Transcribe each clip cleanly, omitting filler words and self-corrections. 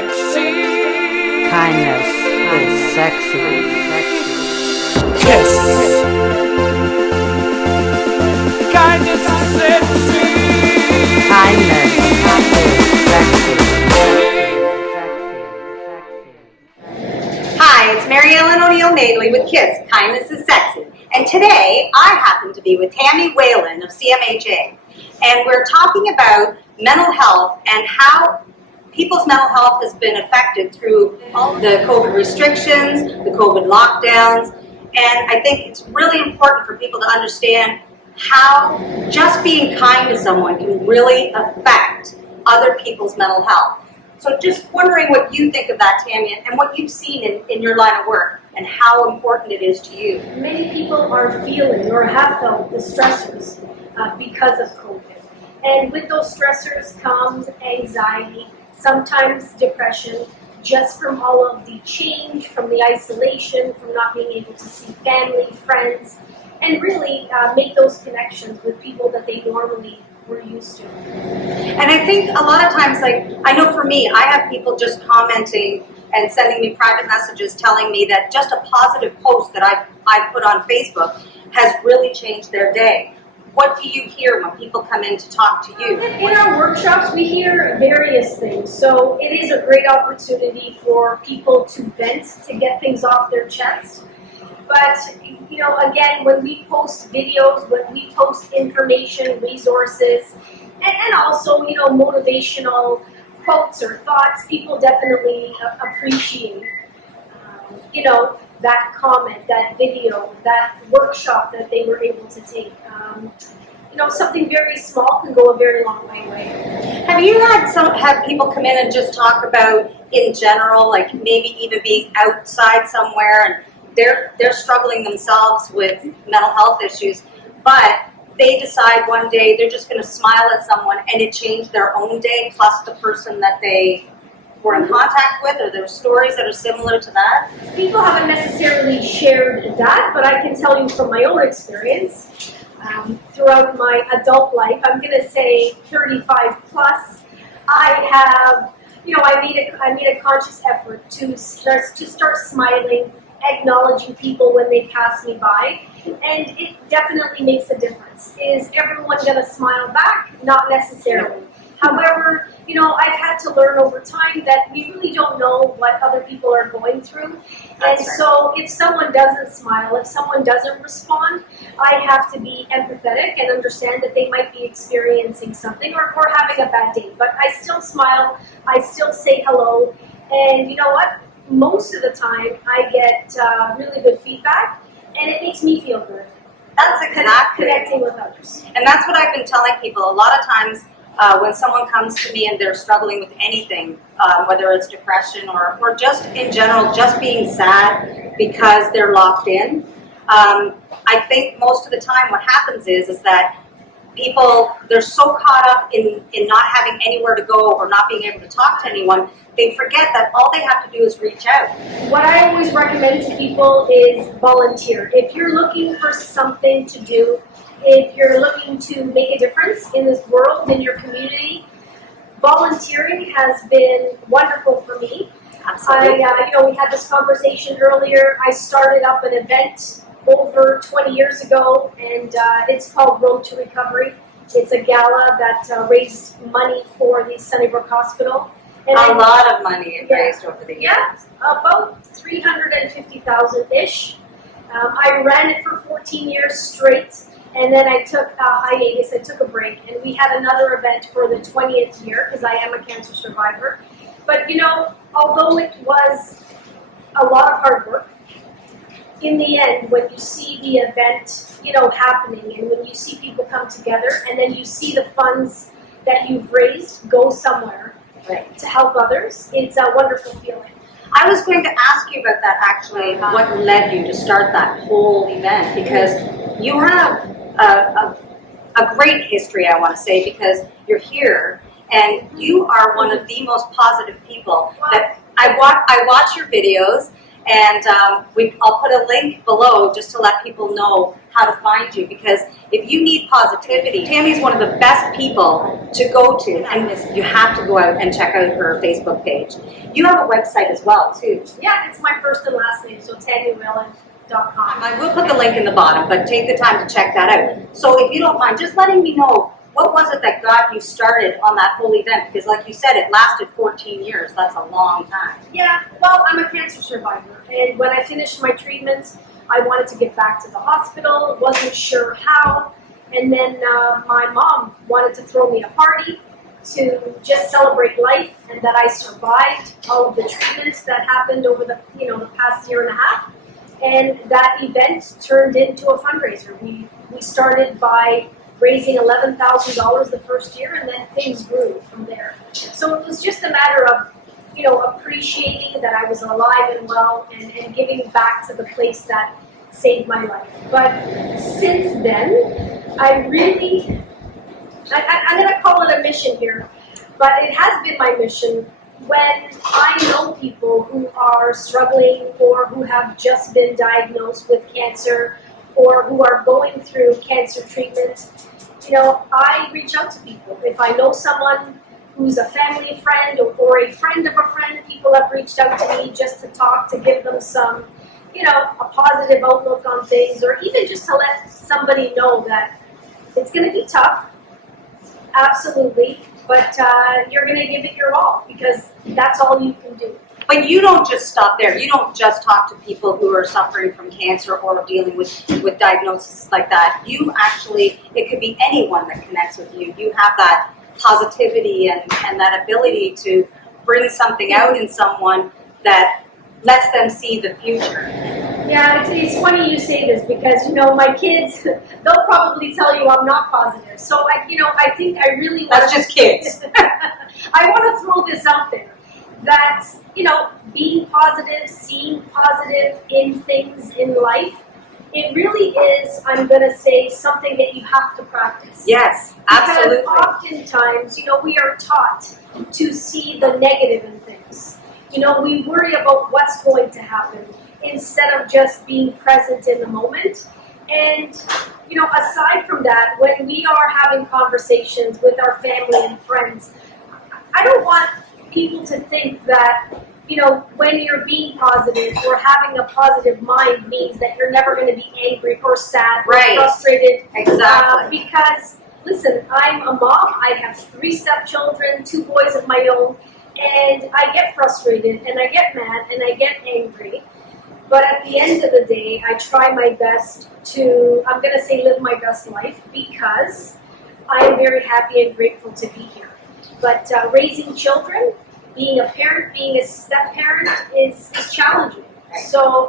sexy. Kindness is sexy. Yes. Kindness is sexy. Kindness is sexy. Hi, it's Mary Ellen O'Neill Madeley with KIS, Kindness is Sexy. And today I happen to be with Tammy Whelen of CMHA. And we're talking about mental health and how people's mental health has been affected through all the COVID restrictions, the COVID lockdowns. And I think it's really important for people to understand how just being kind to someone can really affect other people's mental health. So just wondering what you think of that, Tammy, and what you've seen in your line of work and how important it is to you. Many people are feeling or have felt the stressors because of COVID. And with those stressors comes anxiety, sometimes depression, just from all of the change, from the isolation, from not being able to see family, friends, and really make those connections with people that they normally were used to. And I think a lot of times, like, I know for me, I have people just commenting and sending me private messages telling me that just a positive post that I put on Facebook has really changed their day. What do you hear when people come in to talk to you? In our workshops, we hear various things. So it is a great opportunity for people to vent, to get things off their chest. But, you know, again, when we post videos, when we post information, resources, and also, you know, motivational quotes or thoughts, people definitely appreciate, you know, that comment, that video, that workshop that they were able to take. You know, something very small can go a very long way. Have you had people come in and just talk about, in general, like maybe even being outside somewhere and they're struggling themselves with mental health issues, but they decide one day they're just going to smile at someone and it changed their own day, plus the person that they were in contact with, or there are stories that are similar to that? People haven't necessarily shared that, but I can tell you from my own experience, throughout my adult life, I'm going to say 35 plus, I have, you know, I made a conscious effort to start smiling, acknowledging people when they pass me by, and it definitely makes a difference. Is everyone going to smile back? Not necessarily. However, you know, I've had to learn over time that we really don't know what other people are going through. And so if someone doesn't smile, if someone doesn't respond, I have to be empathetic and understand that they might be experiencing something or having a bad day. But I still smile, I still say hello, and you know what? Most of the time I get really good feedback, and it makes me feel good. That's exactly. Connecting with others. And that's what I've been telling people. A lot of times when someone comes to me and they're struggling with anything, whether it's depression or just in general, just being sad because they're locked in, I think most of the time what happens is that people, they're so caught up in not having anywhere to go or not being able to talk to anyone, they forget that all they have to do is reach out. What I always recommend to people is volunteer. If you're looking for something to do, if you're looking to make a difference in this world, in your community, volunteering has been wonderful for me. Absolutely. You know, we had this conversation earlier. I started up an event over 20 years ago, and it's called Road to Recovery. It's a gala that raised money for the Sunnybrook Hospital. And a lot of money raised over the years. Yeah, about $350,000-ish. I ran it for 14 years straight, and then I took a hiatus, I took a break, and we had another event for the 20th year, because I am a cancer survivor. But you know, although it was a lot of hard work, in the end, when you see the event, you know, happening, and when you see people come together, and then you see the funds that you've raised go somewhere to help others, it's a wonderful feeling. I was going to ask you about that actually, what led you to start that whole event, because you have a great history, I want to say, because you're here and you are one of the most positive people that I watch your videos, And I'll put a link below just to let people know how to find you, because if you need positivity, Tammy's one of the best people to go to, and you have to go out and check out her Facebook page. You have a website as well, too. Yeah, it's my first and last name, so TammyWhelen.com. I will put the link in the bottom, but take the time to check that out. So if you don't mind, just letting me know, what was it that got you started on that whole event? Because like you said, it lasted 14 years. That's a long time. Yeah, well, I'm a cancer survivor, and when I finished my treatments, I wanted to get back to the hospital, wasn't sure how, and then my mom wanted to throw me a party to just celebrate life and that I survived all of the treatments that happened over the past year and a half, and that event turned into a fundraiser. We started by raising $11,000 the first year, and then things grew from there. So it was just a matter of, appreciating that I was alive and well, and giving back to the place that saved my life. But since then, I'm going to call it a mission here, but it has been my mission when I know people who are struggling or who have just been diagnosed with cancer or who are going through cancer treatment. I reach out to people. If I know someone who's a family friend or a friend of a friend, people have reached out to me just to talk, to give them some, a positive outlook on things, or even just to let somebody know that it's going to be tough, absolutely, but you're going to give it your all, because that's all you can do. But you don't just stop there. You don't just talk to people who are suffering from cancer or dealing with diagnoses like that. You actually, it could be anyone that connects with you. You have that positivity and that ability to bring something out in someone that lets them see the future. Yeah, it's funny you say this, because, my kids, they'll probably tell you I'm not positive. So, I think I really want That's just kids. I want to throw this out there, that, being positive, seeing positive in things in life, it really is, I'm going to say, something that you have to practice. Yes, absolutely. Because oftentimes, we are taught to see the negative in things. We worry about what's going to happen instead of just being present in the moment. And, aside from that, when we are having conversations with our family and friends, I don't want people to think that, when you're being positive or having a positive mind means that you're never going to be angry or sad or frustrated. Exactly. Because, listen, I'm a mom. I have 3 stepchildren, 2 boys of my own, and I get frustrated, and I get mad, and I get angry. But at the end of the day, I try my best to, I'm going to say, live my best life, because I am very happy and grateful to be here. But raising children, being a parent, being a step-parent is challenging. So,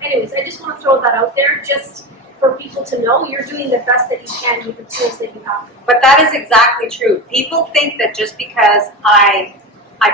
anyways, I just want to throw that out there just for people to know you're doing the best that you can with the tools that you have. But that is exactly true. People think that just because I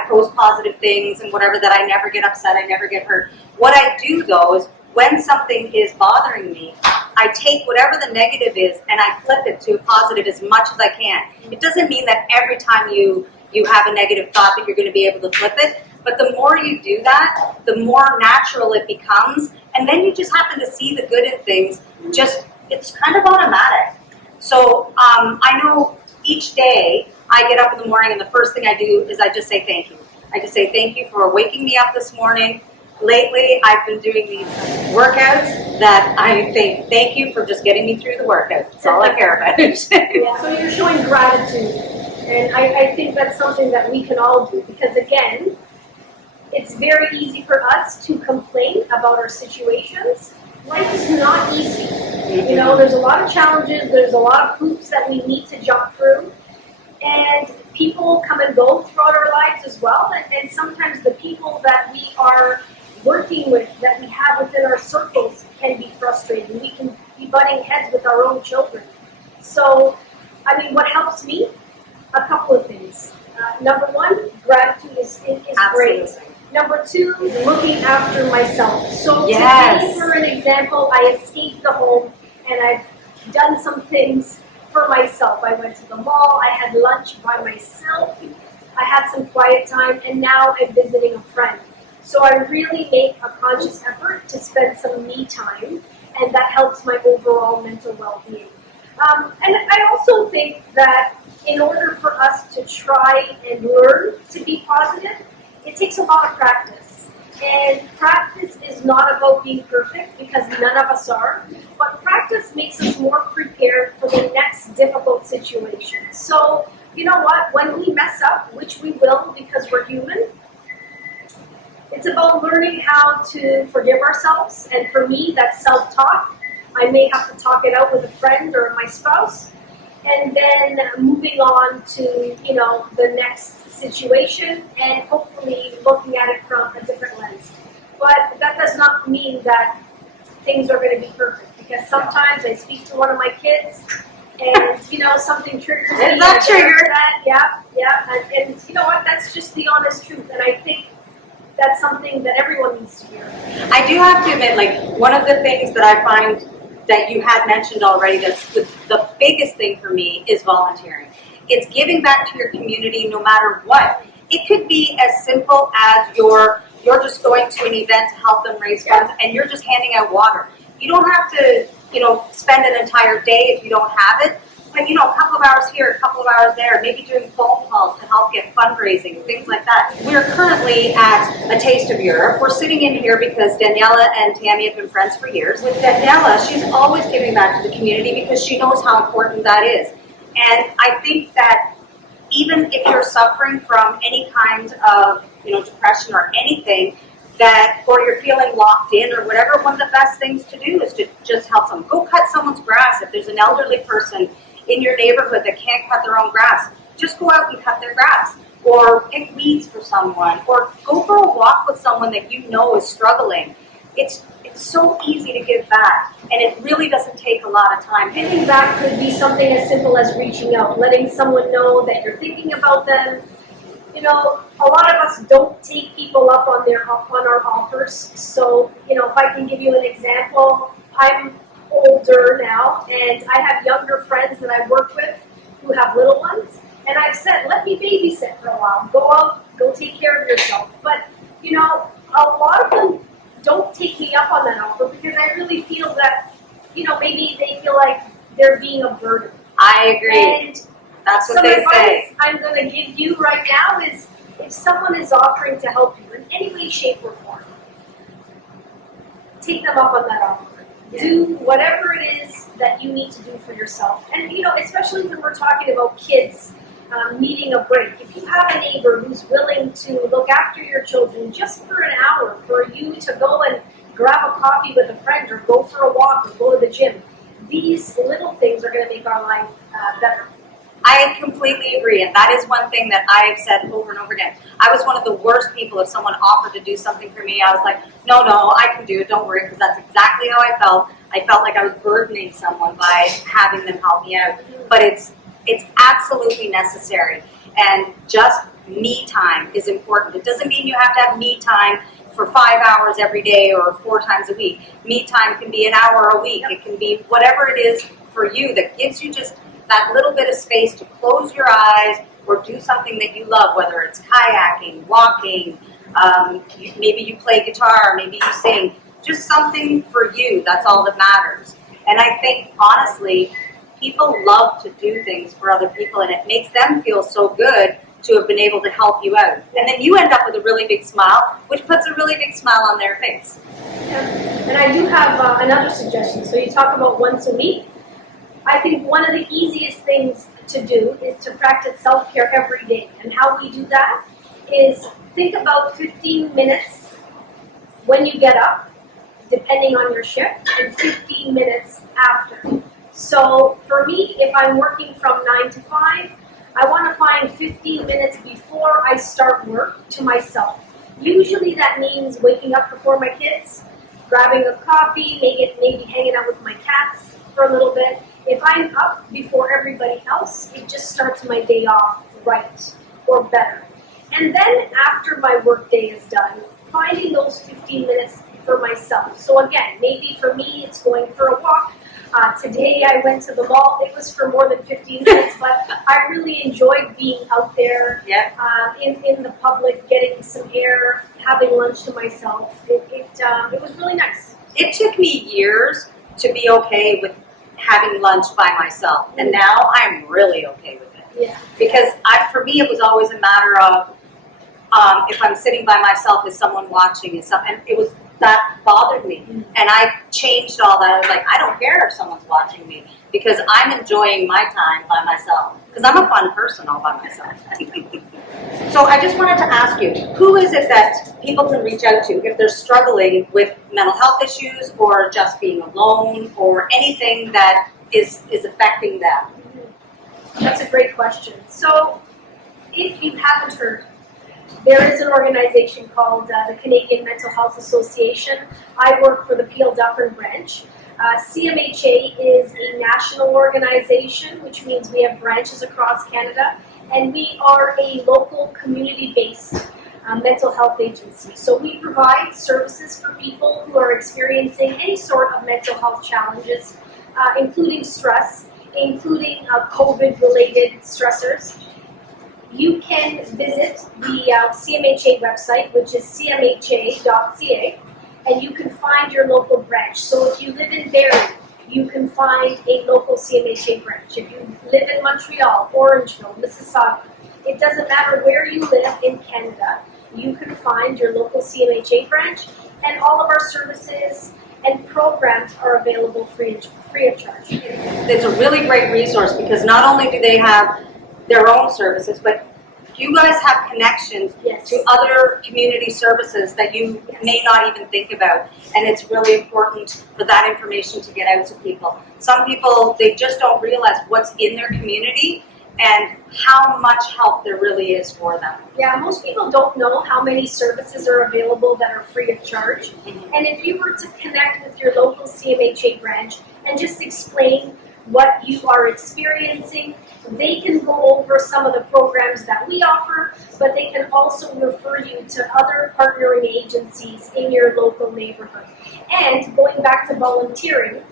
post positive things and whatever, that I never get upset, I never get hurt. What I do, though, is when something is bothering me, I take whatever the negative is and I flip it to positive as much as I can. It doesn't mean that every time you have a negative thought that you're going to be able to flip it, but the more you do that, the more natural it becomes, and then you just happen to see the good in things. It's kind of automatic. So I know each day I get up in the morning and the first thing I do is I just say thank you. I just say thank you for waking me up this morning. Lately, I've been doing these workouts that I think, thank you for just getting me through the workout. That's all I care about. Yeah, so you're showing gratitude. And I think that's something that we can all do, because, again, it's very easy for us to complain about our situations. Life is not easy. There's a lot of challenges. There's a lot of hoops that we need to jump through. And people come and go throughout our lives as well. And sometimes the people that we are working with, that we have within our circles, can be frustrating. We can be butting heads with our own children. So, what helps me? A couple of things. Number 1, gratitude is great. Number 2, looking after myself. So today, for an example, I escaped the home and I've done some things for myself. I went to the mall, I had lunch by myself, I had some quiet time, and now I'm visiting a friend. So I really make a conscious effort to spend some me time, and that helps my overall mental well-being. And I also think that in order for us to try and learn to be positive, it takes a lot of practice. And practice is not about being perfect, because none of us are, but practice makes us more prepared for the next difficult situation. So, you know what, when we mess up, which we will because we're human, it's about learning how to forgive ourselves. And for me, that's self-talk. I may have to talk it out with a friend or my spouse. And then moving on to, you know, the next situation and hopefully looking at it from a different lens. But that does not mean that things are going to be perfect, because sometimes I speak to one of my kids and, you know, something triggers me. Is that triggered? Yeah. And you know what? That's just the honest truth. And I think that's something that everyone needs to hear. I do have to admit, like, one of the things that I find that you had mentioned already, that's the biggest thing for me, is volunteering. It's giving back to your community no matter what. It could be as simple as you're just going to an event to help them raise funds, and you're just handing out water. You don't have to, you know, spend an entire day if you don't have it. But, you know, a couple of hours here, a couple of hours there, maybe doing phone calls to help get fundraising, things like that. We're currently at a Taste of Europe. We're sitting in here because Daniela and Tammy have been friends for years. With Daniela, she's always giving back to the community because she knows how important that is. And I think that even if you're suffering from any kind of, you know, depression or anything, that, or you're feeling locked in or whatever, one of the best things to do is to just help someone. Go cut someone's grass. If there's an elderly person in your neighborhood that can't cut their own grass, just go out and cut their grass, or pick weeds for someone, or go for a walk with someone that you know is struggling. It's so easy to give back, and it really doesn't take a lot of time. Giving back could be something as simple as reaching out, letting someone know that you're thinking about them. You know, a lot of us don't take people up on our offers. So, you know, if I can give you an example, I'm older now, and I have younger friends that I work with who have little ones, and I've said, let me babysit for a while. Go out, go take care of yourself. But, you know, a lot of them don't take me up on that offer because I really feel that, you know, maybe they feel like they're being a burden. I agree. And that's what some they advice say. I'm going to give you right now is, if someone is offering to help you in any way, shape, or form, take them up on that offer. Yeah. Do whatever it is that you need to do for yourself. And, you know, especially when we're talking about kids needing a break. If you have a neighbor who's willing to look after your children just for an hour, for you to go and grab a coffee with a friend or go for a walk or go to the gym, these little things are going to make our life better. I completely agree, and that is one thing that I have said over and over again. I was one of the worst people. If someone offered to do something for me, I was like, no, I can do it, don't worry, because that's exactly how I felt. I felt like I was burdening someone by having them help me out. But it's absolutely necessary, and just me time is important. It doesn't mean you have to have me time for 5 hours every day or 4 times a week. Me time can be an hour a week. It can be whatever it is for you that gives you just that little bit of space to close your eyes or do something that you love, whether it's kayaking, walking, maybe you play guitar, maybe you sing, just something for you. That's all that matters. And I think, honestly, people love to do things for other people, and it makes them feel so good to have been able to help you out. And then you end up with a really big smile, which puts a really big smile on their face. Yeah. And I do have another suggestion. So you talk about once a week. I think one of the easiest things to do is to practice self-care every day. And how we do that is think about 15 minutes when you get up, depending on your shift, and 15 minutes after. So for me, if I'm working from 9 to 5, I want to find 15 minutes before I start work to myself. Usually that means waking up before my kids, grabbing a coffee, maybe hanging out with my cats for a little bit. If I'm up before everybody else, it just starts my day off right or better. And then after my work day is done, finding those 15 minutes for myself. So again, maybe for me it's going for a walk. Today I went to the mall. It was for more than 15 minutes, but I really enjoyed being out there in the public, getting some air, having lunch to myself. It was really nice. It took me years to be okay with having lunch by myself, and now I'm really okay with it. Yeah. Because for me, it was always a matter of if I'm sitting by myself, is someone watching? And it was that bothered me, and I changed all that. I was like, I don't care if someone's watching me because I'm enjoying my time by myself. Because I'm a fun person all by myself. So I just wanted to ask you, who is it that people can reach out to if they're struggling with mental health issues or just being alone or anything that is affecting them? That's a great question. So, if you haven't heard, there is an organization called the Canadian Mental Health Association. I work for the Peel-Dufferin branch. CMHA is a national organization, which means we have branches across Canada, and we are a local community-based mental health agency. So we provide services for people who are experiencing any sort of mental health challenges, including stress, including COVID-related stressors. You can visit the CMHA website, which is cmha.ca, and you can find your local branch. So if you live in Barrie, you can find a local CMHA branch. If you live in Montreal, Orangeville, Mississauga, it doesn't matter where you live in Canada, you can find your local CMHA branch, and all of our services and programs are available free of charge. It's a really great resource because not only do they have their own services, but you guys have connections to other community services that you may not even think about. And it's really important for that information to get out to people. Some people, they just don't realize what's in their community and how much help there really is for them. Yeah, most people don't know how many services are available that are free of charge. And if you were to connect with your local CMHA branch and just explain what you are experiencing, they can go over some of the programs that we offer, but they can also refer you to other partnering agencies in your local neighborhood. And going back to volunteering,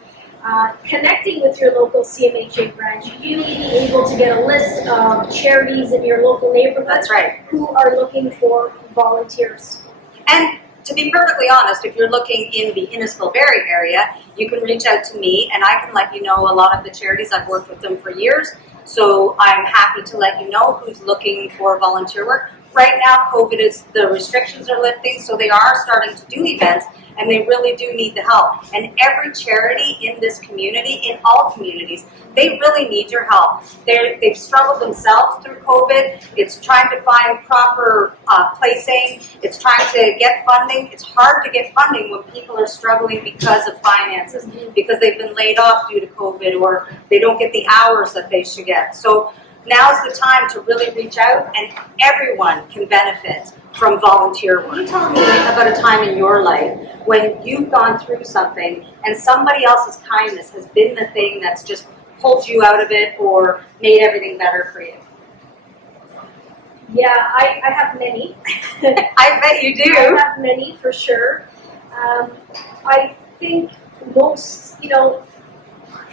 connecting with your local CMHA branch, you may be able to get a list of charities in your local neighborhood. That's right. Who are looking for volunteers. And to be perfectly honest, if you're looking in the Innisfil-Barrie area, you can reach out to me and I can let you know a lot of the charities. I've worked with them for years, so I'm happy to let you know who's looking for volunteer work. Right now, the restrictions are lifting, so they are starting to do events, and they really do need the help. And every charity in this community, in all communities, they really need your help. They've struggled themselves through COVID. It's trying to find proper placing. It's trying to get funding. It's hard to get funding when people are struggling because of finances, because they've been laid off due to COVID, or they don't get the hours that they should get. So now's the time to really reach out, and everyone can benefit from volunteer work. Can you tell me about a time in your life when you've gone through something and somebody else's kindness has been the thing that's just pulled you out of it or made everything better for you? Yeah, I have many. I bet you do. I have many for sure. I think most,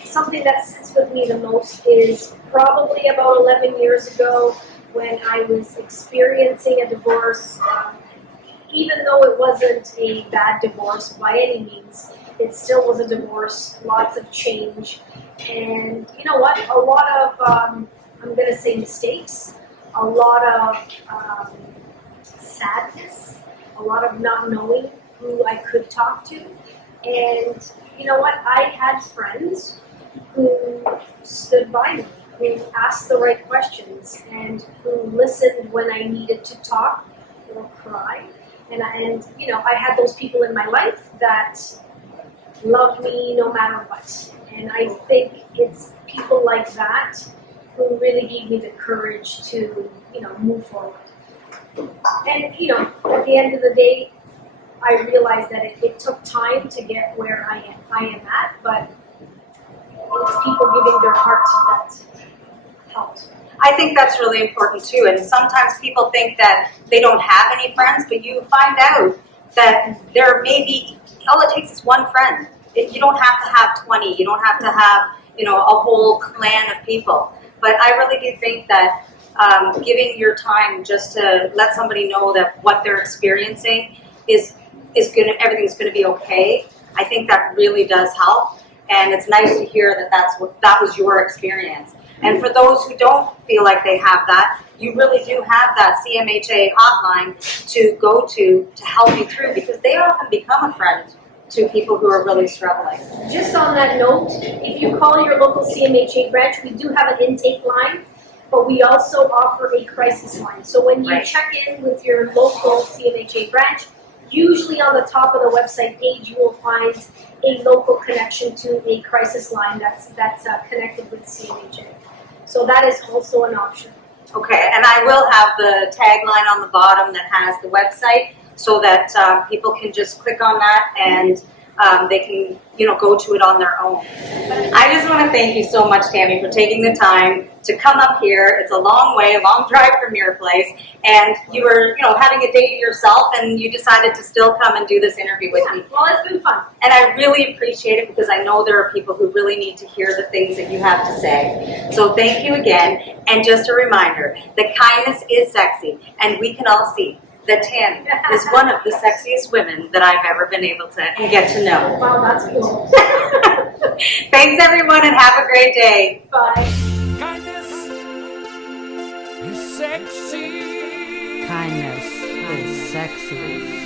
something that sits with me the most is probably about 11 years ago when I was experiencing a divorce. Even though it wasn't a bad divorce by any means, it still was a divorce, lots of change. And you know what? A lot of, I'm going to say mistakes, a lot of sadness, a lot of not knowing who I could talk to. And you know what? I had friends who stood by me, who asked the right questions, and who listened when I needed to talk or cry. And I had those people in my life that loved me no matter what. And I think it's people like that who really gave me the courage to, move forward. And, at the end of the day, I realized that it took time to get where I am at, but it's people giving their heart that helped. I think that's really important too, and sometimes people think that they don't have any friends, but you find out that there may be, all it takes is one friend You don't have to have 20. You don't have to have, a whole clan of people. But I really do think that giving your time just to let somebody know that what they're experiencing everything's gonna be okay. I think that really does help, and it's nice to hear that that was your experience. And for those who don't feel like they have that, you really do have that CMHA hotline to go to help you through, because they often become a friend to people who are really struggling. Just on that note, if you call your local CMHA branch, we do have an intake line, but we also offer a crisis line. So when you check in with your local CMHA branch, usually on the top of the website page, you will find a local connection to a crisis line that's connected with CMHA. So that is also an option. Okay, and I will have the tagline on the bottom that has the website, so that people can just click on that and they can, go to it on their own. I just want to thank you so much, Tammy, for taking the time to come up here. It's a long way, a long drive from your place, and you were, having a day to yourself, and you decided to still come and do this interview with me. Well, it's been fun. And I really appreciate it, because I know there are people who really need to hear the things that you have to say. So thank you again, and just a reminder that kindness is sexy, and we can all see that Tammy is one of the sexiest women that I've ever been able to get to know. Wow, that's cool. Thanks, everyone, and have a great day. Bye. Kindness is sexy. Kindness is sexy.